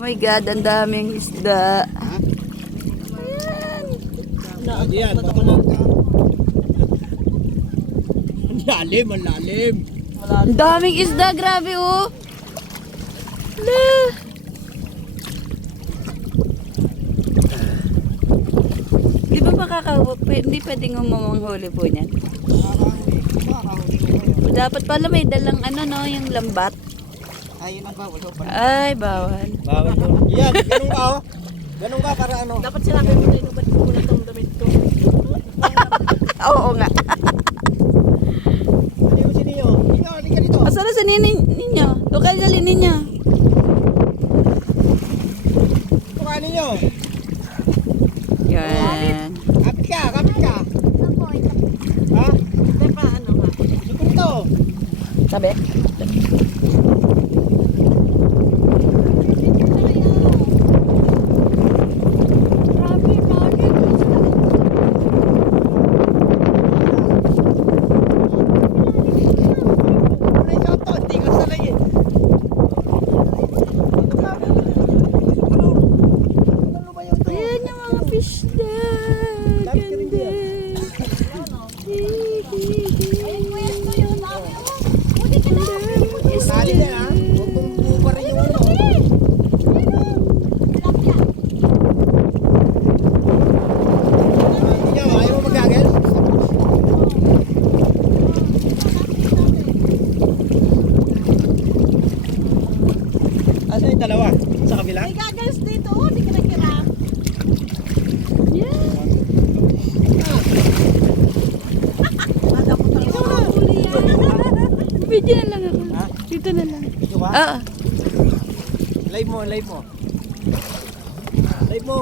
my God, ang daming isda. Ayan, patulang ka. Ang lalim, ang lalim. Ang daming isda, grabe oh. La. Di ba hindi pwedeng umamanghuli po niyan? Dapat pala may dalang ano no, yung lambat. Ayun ang bawal. Ay, bawal. Bawal po. Yan, ganun ka oh. Ganun ka para ano. Dapat sinabi mo tayo, ba't mo na itong damit ko? Oo nga. Hindi ko si Nino. Nino, hindi ka dito. Asa na sa ninyo? Lokal dali ninyo. Kuha ninyo. Yan. Kapit ka, kapit ka. Ha? Hindi pa, ano ha? Dito ito. Sabi? Muna ikaw to, hindi ka sanay eh. Ano ba yun to? Ayan yung mga fish na. Lapit ka rin Ganda. Nali na ha. Huwag mong buba rin yung ano. Hindi nyo, ayaw mo mag-gagel? Asa yung dalawa? Sa kabila? May gagals dito, hindi ka nagkirap. Yan. Video na lang ako. Ha? Dito na lang. Dito ka? Oo. Live mo, live mo. Live mo.